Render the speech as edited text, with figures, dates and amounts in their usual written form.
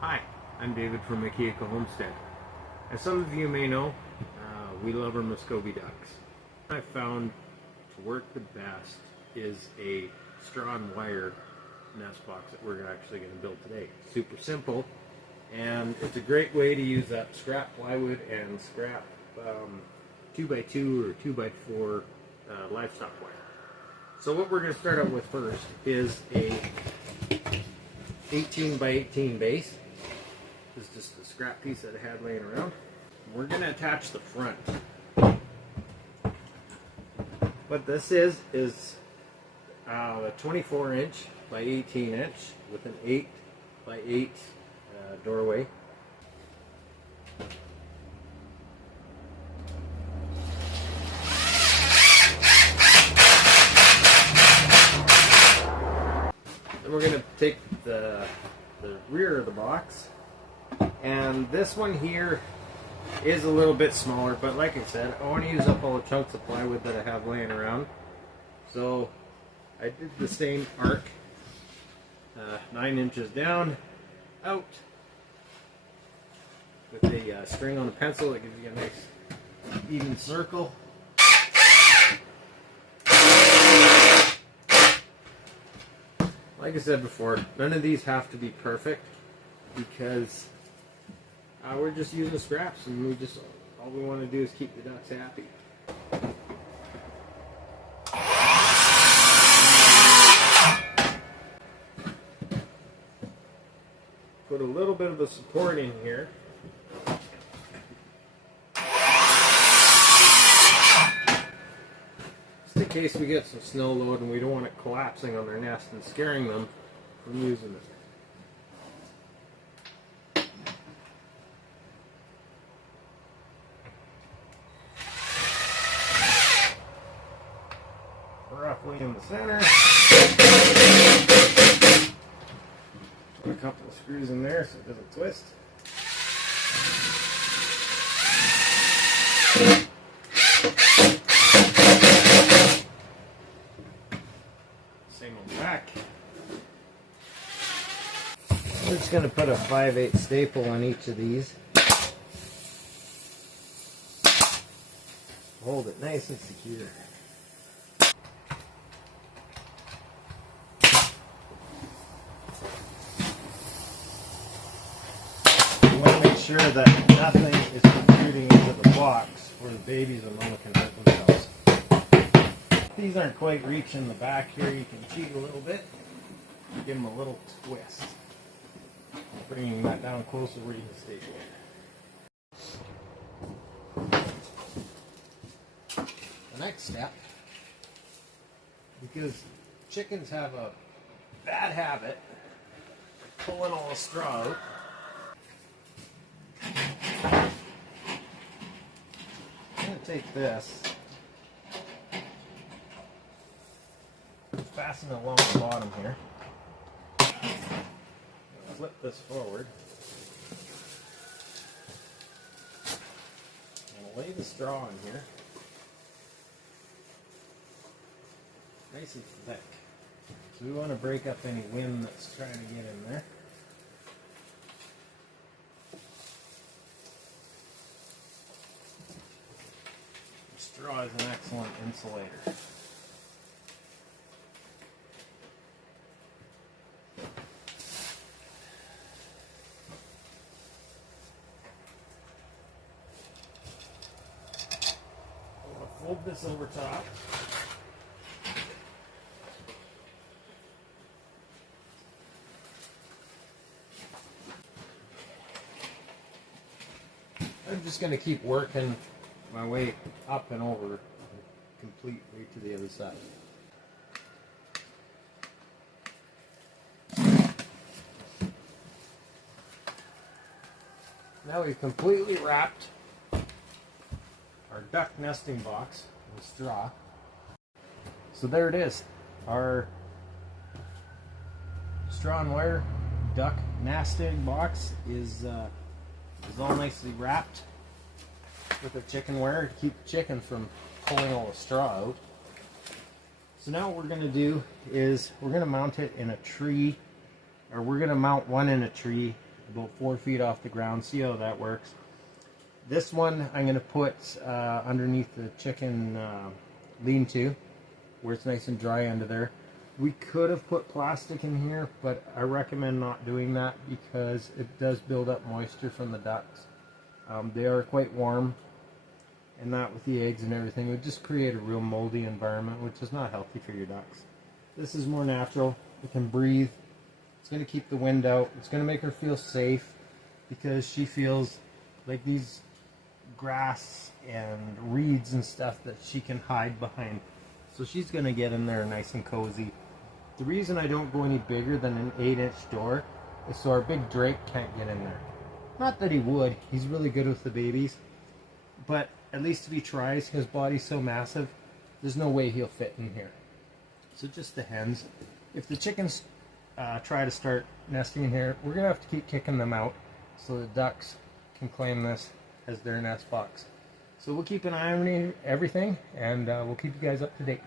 Hi, I'm David from Makiaka Homestead. As some of you may know, we love our Muscovy ducks. What I found to work the best is a straw and wire nest box that we're actually going to build today. Super simple, and it's a great way to use that scrap plywood and scrap 2x2 or 2x4 livestock wire. So what we're going to start out with first is a 18 by 18 base. This is just a scrap piece that I had laying around. We're going to attach the front. What this is a 24 inch by 18 inch with an 8 by 8 doorway. Then we're going to take the rear of the box, and this one here is a little bit smaller, but like I said, I want to use up all the chunks of plywood that I have laying around. So I did the same arc, 9 inches down, out, with a string on the pencil that gives you a nice even circle. Like I said before, none of these have to be perfect because we're just using scraps, and all we want to do is keep the ducks happy. Put a little bit of a support in here. Just in case we get some snow load and we don't want it collapsing on their nest and scaring them from using it. Roughly in the center. Put a couple of screws in there so it doesn't twist. Same on the back. We're just going to put a 5/8 staple on each of these. Hold it nice and secure. Sure that nothing is protruding into the box where the babies and mama can hurt themselves. If these aren't quite reaching the back here, you can cheat a little bit. Give them a little twist. Bringing that down closer where you can staple it. The next step, because chickens have a bad habit of pulling all the straw out, take this, fasten it along the bottom here, flip this forward, and lay the straw in here, nice and thick. So we want to break up any wind that's trying to get in there. Straw is an excellent insulator. I'll fold this over top. I'm just going to keep working my way up and over, complete way to the other side. Now we've completely wrapped our duck nesting box with straw. So there it is. Our straw and wire duck nesting box is all nicely wrapped with a chicken wire to keep the chickens from pulling all the straw out. So now what we're going to do is we're going to mount it in a tree, or we're going to mount one in a tree about 4 feet off the ground. See how that works. This one I'm going to put underneath the chicken lean-to, where it's nice and dry under there. We could have put plastic in here, but I recommend not doing that because it does build up moisture from the ducks. They are quite warm, and that with the eggs and everything would just create a real moldy environment, which is not healthy for your ducks. This is more natural. It can breathe. It's going to keep the wind out. It's going to make her feel safe because she feels like these grass and reeds and stuff that she can hide behind. So she's going to get in there nice and cozy. The reason I don't go any bigger than an 8-inch door is so our big Drake can't get in there. Not that he would. He's really good with the babies. But at least if he tries, his body's so massive, there's no way he'll fit in here. So just the hens. If the chickens try to start nesting in here, we're going to have to keep kicking them out so the ducks can claim this as their nest box. So we'll keep an eye on everything, and we'll keep you guys up to date.